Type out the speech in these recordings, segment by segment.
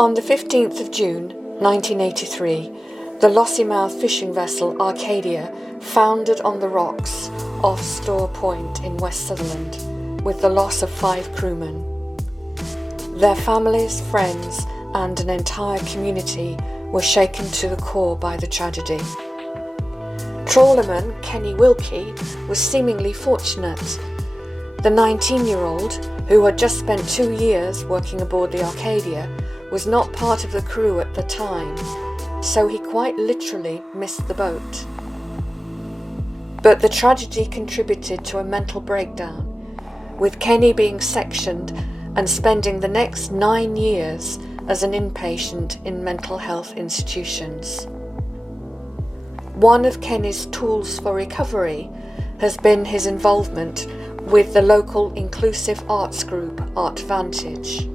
On the 15th of June 1983, the Lossiemouth fishing vessel Arcadia foundered on the rocks off Store Point in West Sutherland with the loss of 5 crewmen. Their families, friends and an entire community were shaken to the core by the tragedy. Trawlerman Kenny Wilkie was seemingly fortunate. The 19-year-old, who had just spent 2 years working aboard the Arcadia, was not part of the crew at the time, so he quite literally missed the boat. But the tragedy contributed to a mental breakdown, with Kenny being sectioned and spending the next 9 years as an inpatient in mental health institutions. One of Kenny's tools for recovery has been his involvement with the local inclusive arts group Art Vantage.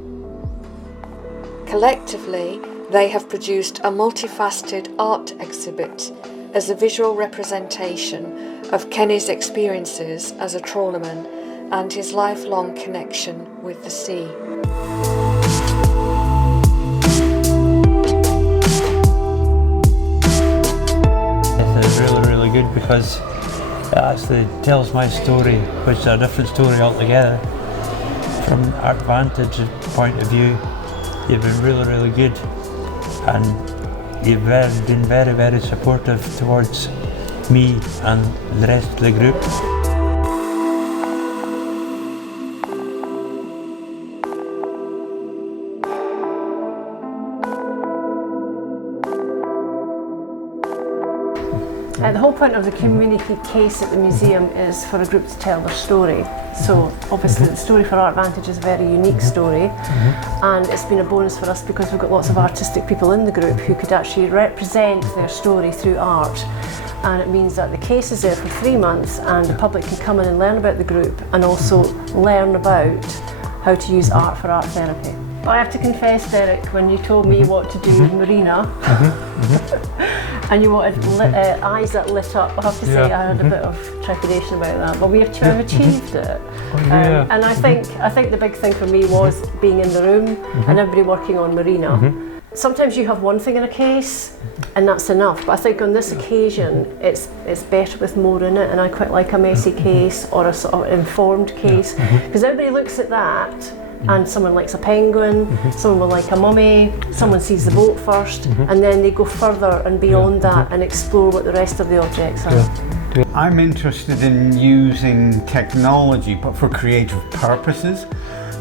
Collectively, they have produced a multifaceted art exhibit as a visual representation of Kenny's experiences as a trawlerman and his lifelong connection with the sea. This is really good because it actually tells my story, which is a different story altogether. From Art Vantage's point of view, you've been really good, and you've been very supportive towards me and the rest of the group. The whole point of the community case at the museum is for a group to tell their story. So obviously the story for Art Vantage is a very unique story, and it's been a bonus for us because we've got lots of artistic people in the group who could actually represent their story through art. And it means that the case is there for 3 months and the public can come in and learn about the group and also learn about how to use art for art therapy. I have to confess, Derek, when you told me what to do with Marina, and you wanted eyes that lit up, I have to say I had a bit of trepidation about that, but we have achieved it. And I think the big thing for me was being in the room and everybody working on Marina. Sometimes you have one thing in a case and that's enough, but I think on this occasion it's better with more in it, and I quite like a messy case or a sort of informed case, because everybody looks at that and someone likes a penguin, someone will like a mummy, someone sees the boat first, and then they go further and beyond that and explore what the rest of the objects are. I'm interested in using technology, but for creative purposes.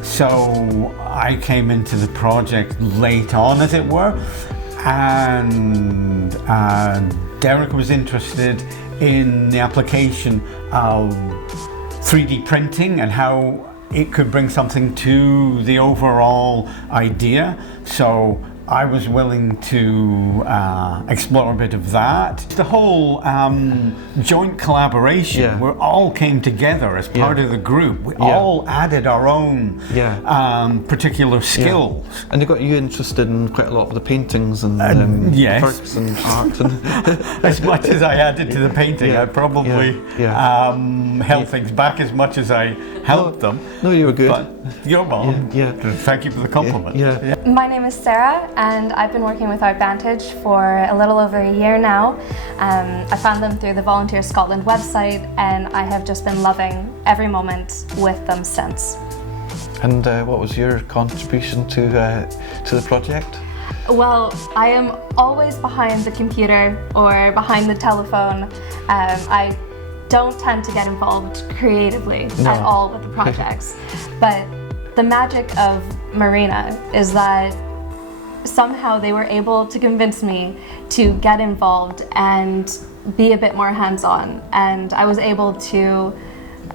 So I came into the project late on, as it were, and Derek was interested in the application of 3D printing and how it could bring something to the overall idea. So I was willing to explore a bit of that. The whole joint collaboration, we all came together as part of the group. We all added our own particular skills. And it got you interested in quite a lot of the paintings and works and art. And as much as I added to the painting, I probably held things back as much as I helped them. No, you were good. But you're welcome. Thank you for the compliment. My name is Sarah, and I've been working with Art Vantage for a little over a year now. I found them through the Volunteer Scotland website, and I have just been loving every moment with them since. And what was your contribution to the project? Well, I am always behind the computer or behind the telephone. I don't tend to get involved creatively at all with the projects, but the magic of Marina is that somehow they were able to convince me to get involved and be a bit more hands-on, and I was able to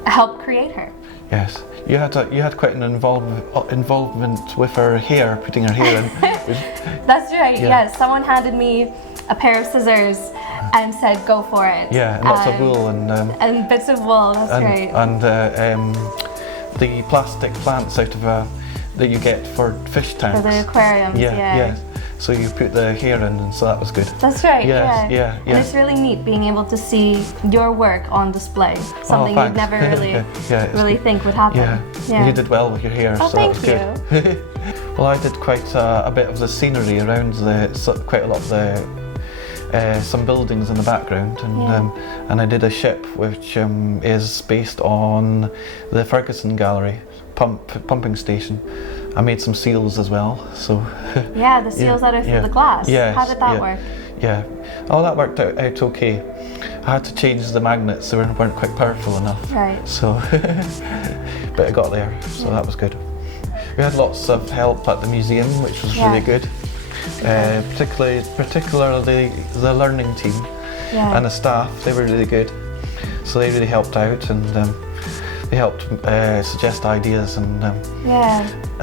help create her. Yes, you had quite an involvement with her hair, putting her hair in. That's right. Yes, someone handed me a pair of scissors and said, "Go for it." Yeah, and lots of wool and bits of wool. That's right. And the plastic plants out of that you get for fish tanks. For the aquariums. Yeah. So you put the hair in, and so that was good. That's right, Yes, yeah. And it's really neat being able to see your work on display, something you'd never really really think would happen. Yeah. You did well with your hair, oh, so that was good. Thank you. Well, I did quite a bit of the scenery around quite a lot of the some buildings in the background, and I did a ship which is based on the Ferguson Gallery pumping station. I made some seals as well, so yeah, the seals that are through the glass. Yes, how did that work? Yeah, oh, that worked out okay. I had to change the magnets; they weren't quite powerful enough. Right. So, but I got there, so that was good. We had lots of help at the museum, which was really good. Particularly the learning team and the staff. They were really good, so they really helped out, and they helped suggest ideas, and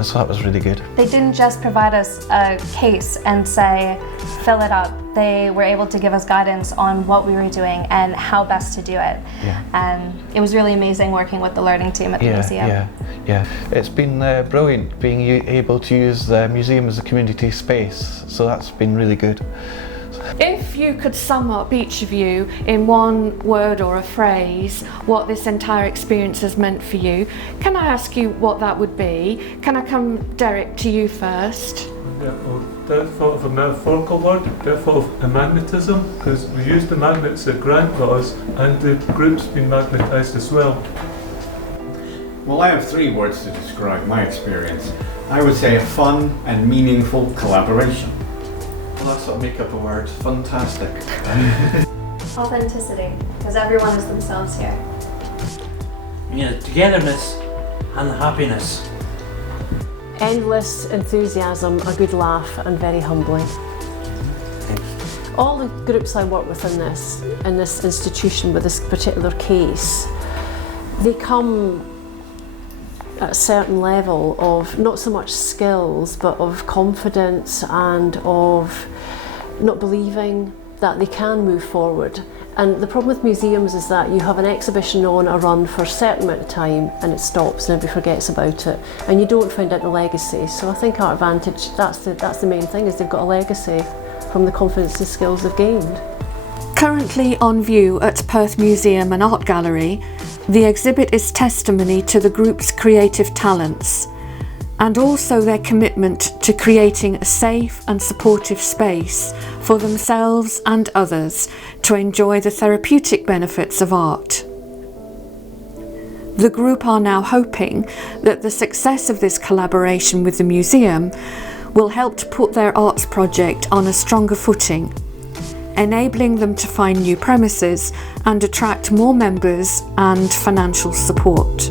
so that was really good. They didn't just provide us a case and say, fill it up. They were able to give us guidance on what we were doing and how best to do it. Yeah. And it was really amazing working with the learning team at the museum. Yeah. It's been brilliant being able to use the museum as a community space, so that's been really good. If you could sum up, each of you, in one word or a phrase, what this entire experience has meant for you, can I ask you what that would be? Can I come, Derek, to you first? Yeah, well, Dad thought of a metaphorical word. Dad thought of magnetism, because we used the magnets that Grant got us, and the group's been magnetised as well. Well, I have 3 words to describe my experience. I would say a fun and meaningful collaboration. Well, that's what make up a word. Fantastic. Authenticity, because everyone is themselves here. Yeah, togetherness and happiness. Endless enthusiasm, a good laugh, and very humbling. All the groups I work with in this institution with this particular case, they come at a certain level of not so much skills, but of confidence and of not believing that they can move forward. And the problem with museums is that you have an exhibition on a run for a certain amount of time and it stops and everybody forgets about it, and you don't find out the legacy. So I think Art Vantage, that's the main thing, is they've got a legacy from the confidence and skills they've gained. Currently on view at Perth Museum and Art Gallery, the exhibit is testimony to the group's creative talents and also their commitment to creating a safe and supportive space for themselves and others to enjoy the therapeutic benefits of art. The group are now hoping that the success of this collaboration with the museum will help to put their arts project on a stronger footing, enabling them to find new premises and attract more members and financial support.